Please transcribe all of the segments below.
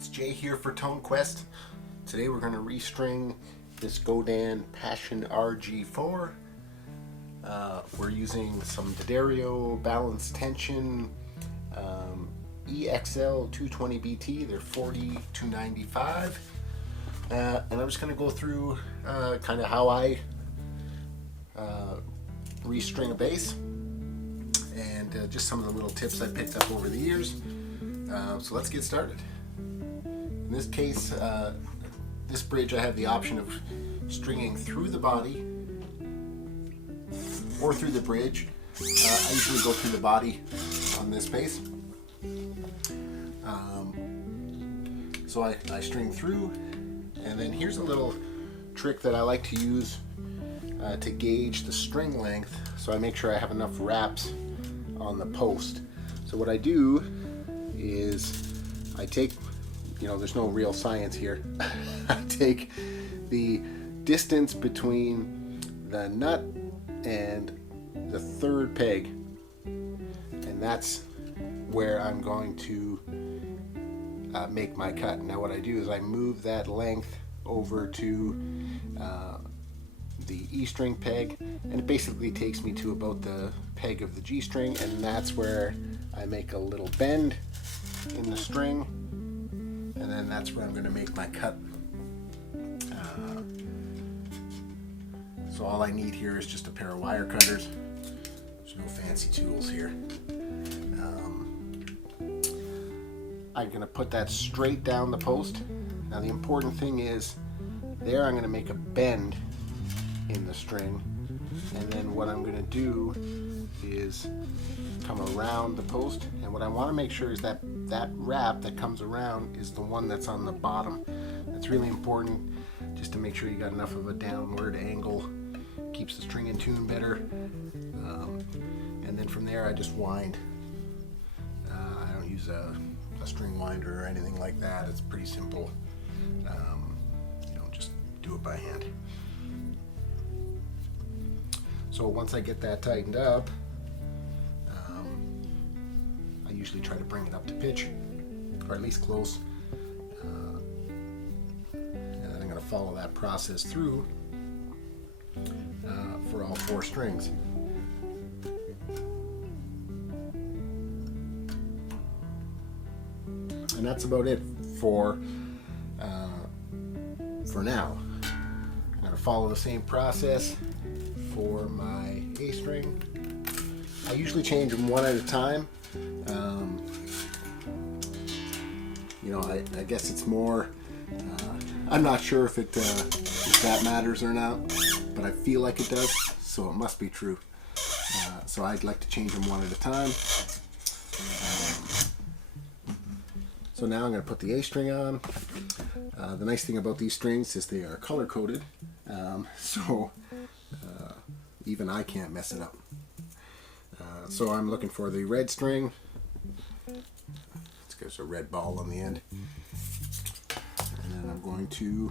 It's Jay here for TONEQUEST. Today we're going to restring this Godin Passion RG4. We're using some D'Addario balanced tension EXL 220BT. They're 40-295. And I'm just going to go through kind of how I restring a bass and just some of the little tips I picked up over the years. So let's get started. In this case, this bridge I have the option of stringing through the body or through the bridge. I usually go through the body on this bass. So I string through, and then here's a little trick that I like to use to gauge the string length, so I make sure I have enough wraps on the post. So what I do is I take, there's no real science here. I take the distance between the nut and the third peg, and that's where I'm going to make my cut. Now what I do is I move that length over to the E string peg, and it basically takes me to about the peg of the G string, and that's where I make a little bend in the string, and then that's where I'm going to make my cut. So all I need here is just a pair of wire cutters. There's no fancy tools here. I'm going to put that straight down the post. Now the important thing is there I'm going to make a bend in the string, and then what I'm going to do is come around the post, and what I want to make sure is that that wrap that comes around is the one that's on the bottom. That's really important, just to make sure you got enough of a downward angle, keeps the string in tune better. And then from there I just wind. I don't use a string winder or anything like that. It's pretty simple. Just do it by hand. So once I get that tightened up, I usually try to bring it up to pitch, or at least close. And then I'm going to follow that process through for all four strings. And that's about it for now. I'm going to follow the same process for my A string. I usually change them one at a time. I guess it's more, I'm not sure if that matters or not, but I feel like it does, so it must be true. So I'd like to change them one at a time. So now I'm going to put the A string on. The nice thing about these strings is they are color coded, so even I can't mess it up. So I'm looking for the red string. There's a red ball on the end. And then I'm going to,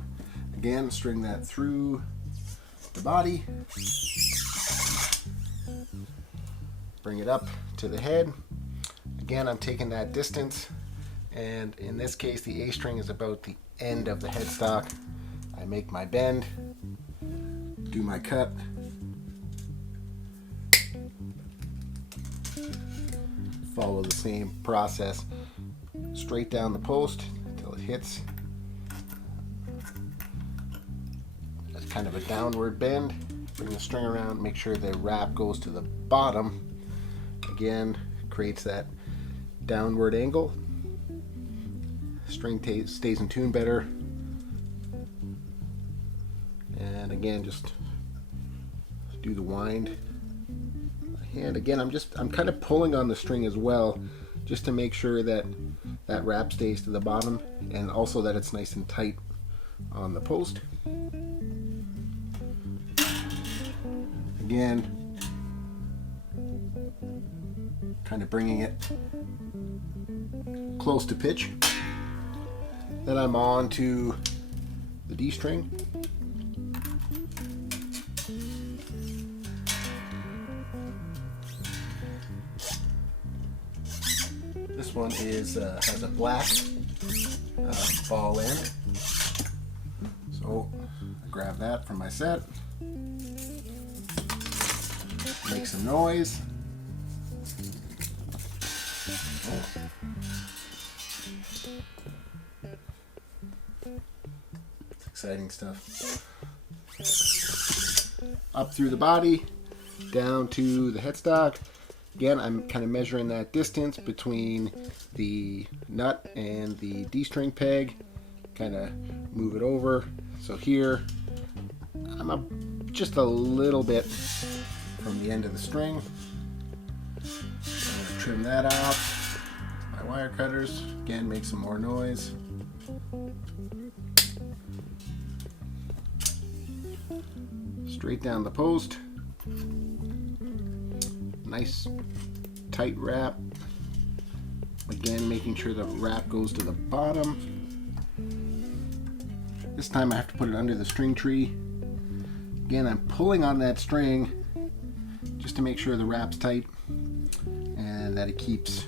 again, string that through the body. Bring it up to the head. Again, I'm taking that distance. And in this case, the A string is about the end of the headstock. I make my bend, do my cut, follow the same process straight down the post until it hits. That's kind of a downward bend. Bring the string around, make sure the wrap goes to the bottom. Again, creates that downward angle. String stays in tune better. And again, just do the wind. And again, I'm kind of pulling on the string as well, just to make sure that that wrap stays to the bottom, and also that it's nice and tight on the post. Again, kind of bringing it close to pitch. Then I'm on to the D string. This one is has a black ball end. So I grab that from my set, make some noise. It's exciting stuff. Up through the body, down to the headstock. Again, I'm kind of measuring that distance between the nut and the D-string peg. Kind of move it over. So here, I'm just a little bit from the end of the string. I'm going to trim that off. My wire cutters, again, make some more noise. Straight down the post. Nice tight wrap. Again, making sure the wrap goes to the bottom. This time I have to put it under the string tree. Again, I'm pulling on that string just to make sure the wrap's tight and that it keeps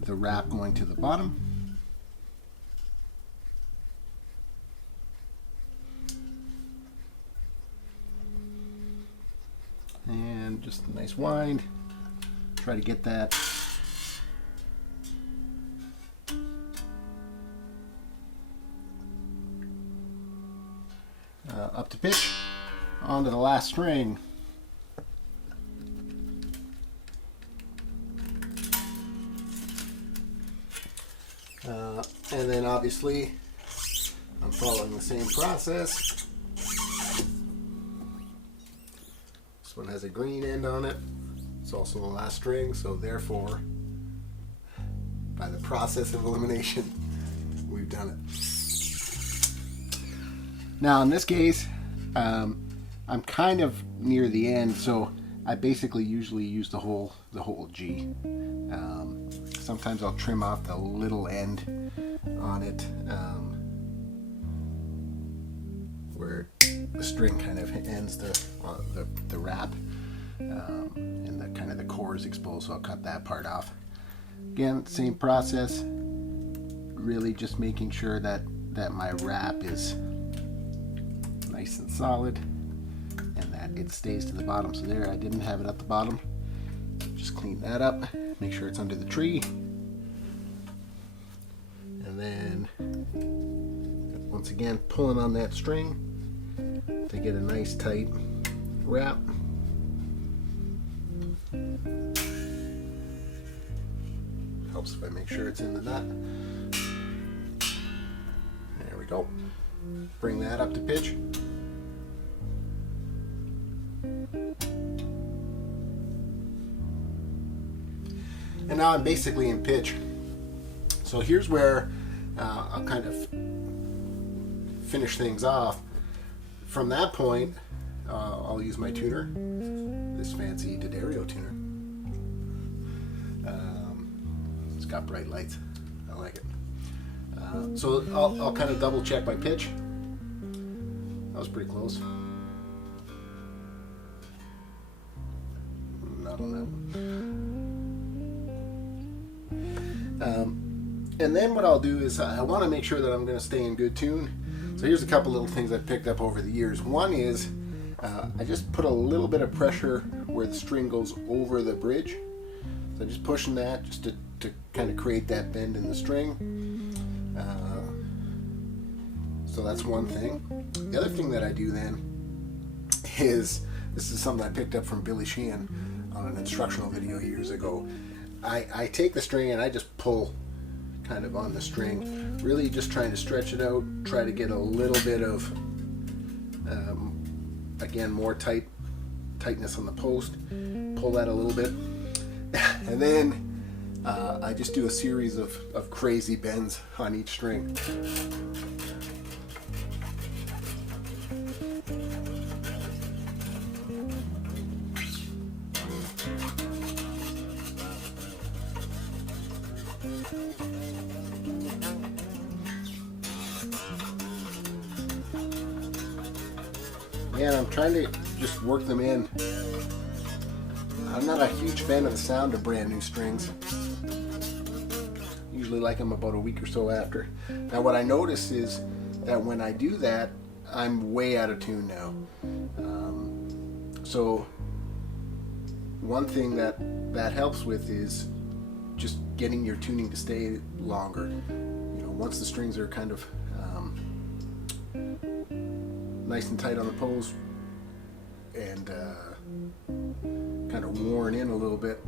the wrap going to the bottom. And just a nice wind. Try to get that up to pitch onto the last string. And then obviously I'm following the same process. This one has a green end on it. It's also the last string, so therefore, by the process of elimination, we've done it. Now in this case, I'm kind of near the end, so I basically usually use the whole G. Sometimes I'll trim off the little end on it, where the string kind of ends the wrap, and the kind of the core is exposed, so I'll cut that part off. Again, same process, really just making sure that my wrap is nice and solid and that it stays to the bottom. So there, I didn't have it at the bottom. Just clean that up, make sure it's under the tree, and then once again pulling on that string to get a nice tight wrap. Helps if I make sure it's in the nut. There we go. Bring that up to pitch. And now I'm basically in pitch. So here's where I'll kind of finish things off. From that point, I'll use my tuner, this fancy D'Addario tuner. It's got bright lights. I like it. So I'll kind of double check my pitch. That was pretty close. Not on that one. And then what I'll do is I want to make sure that I'm going to stay in good tune. So here's a couple little things I've picked up over the years. One is I just put a little bit of pressure where the string goes over the bridge. So I'm just pushing that just to kind of create that bend in the string. So that's one thing. The other thing that I do then is, this is something I picked up from Billy Sheehan on an instructional video years ago. I take the string and I just pull kind of on the string, really just trying to stretch it out, try to get a little bit of, again, more tightness on the post, pull that a little bit, and then I just do a series of crazy bends on each string. And I'm trying to just work them in. I'm not a huge fan of the sound of brand new strings. usually like them about a week or so after. Now what I notice is that when I do that, I'm way out of tune now. So one thing that helps with is just getting your tuning to stay longer. You know, once the strings are kind of nice and tight on the pose and kind of worn in a little bit,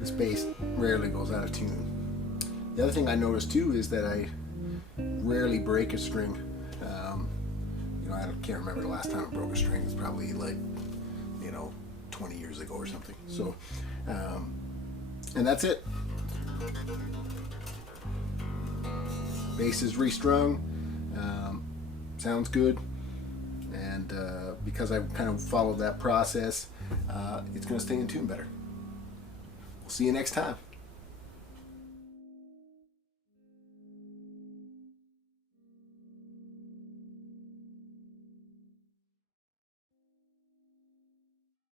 this bass rarely goes out of tune. The other thing I noticed too is that I rarely break a string. You know, I can't remember the last time I broke a string. It's probably like, you know, 20 years ago or something. So, and that's it. Bass is restrung. Sounds good. And because I kind of followed that process, it's going to stay in tune better. We'll see you next time.